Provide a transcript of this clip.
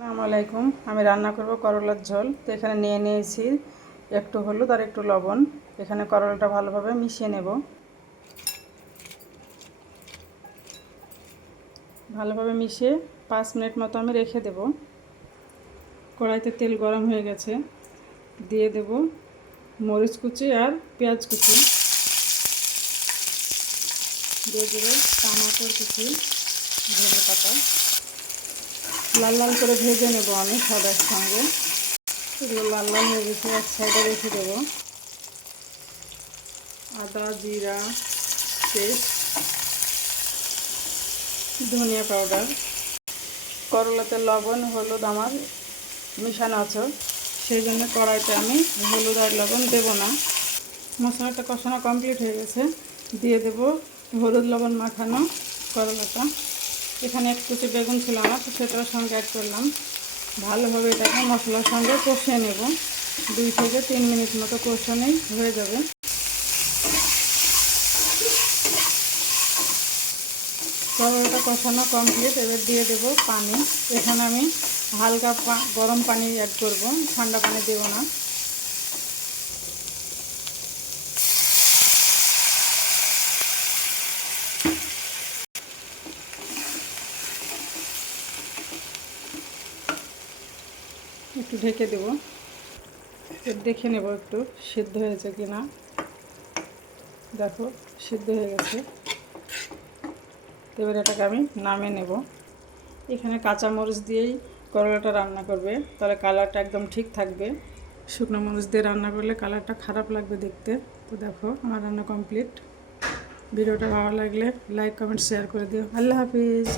আসসালামু আলাইকুম। আমি রান্না করব করলার ঝোল। তো এখানে নিয়ে নিয়েছি একটু হলুদ আর একটু লবণ। এখানে করলাটা ভালোভাবে মিশিয়ে নেব। ভালোভাবে মিশিয়ে 5 মিনিট মতো আমি রেখে দেব। কড়াইতে তেল গরম হয়ে গেছে, দিয়ে দেব মরিচ কুচি আর পেঁয়াজ কুচি, দিয়ে দেব টমেটোর কুচি, ধনে পাতা। লাল লাল করে ভেজে নেব আমি সবার সঙ্গে। এগুলো লাল লাল হয়ে গেছে, এক সাইডে রেখে দেবো। আদা জিরা পেস্ট, ধনিয়া পাউডার, করলাতে লবণ হলুদ আমার মিশানো আছে, সেই জন্য কড়াইতে আমি হলুদ আর লবণ দেব না। মশলাটা কষানো কমপ্লিট হয়ে গেছে, দিয়ে দেব হলুদ লবণ মাখানো করলাটা। এখানে এক কুচি বেগুন ছিল আমার, তো সেটার সঙ্গে অ্যাড করলাম। ভালোভাবে এটাকে মশলার সঙ্গে কষিয়ে নেব। 2 থেকে 3 মিনিট মতো কষানোই হয়ে যাবে। করলাটা কষানো কমপ্লিট। এবার দিয়ে দেব পানি। এখানে আমি হালকা গরম পানি অ্যাড করব, ঠান্ডা পানি দেব না। একটু ঢেকে দেব, দেখে নেব একটু সিদ্ধ হয়েছে কি না। দেখো সিদ্ধ হয়ে গেছে। এবার এটাকে আমি নামিয়ে নেব। এখানে কাঁচা মরিচ দিয়েই করলাটা রান্না করবে, তাহলে কালারটা একদম ঠিক থাকবে। শুকনো মরিচ দিয়ে রান্না করলে কালারটা খারাপ লাগবে দেখতে। তো দেখো আমার রান্না কমপ্লিট। ভিডিওটা ভালো লাগলে লাইক কমেন্ট শেয়ার করে দিও। আল্লাহ হাফিজ।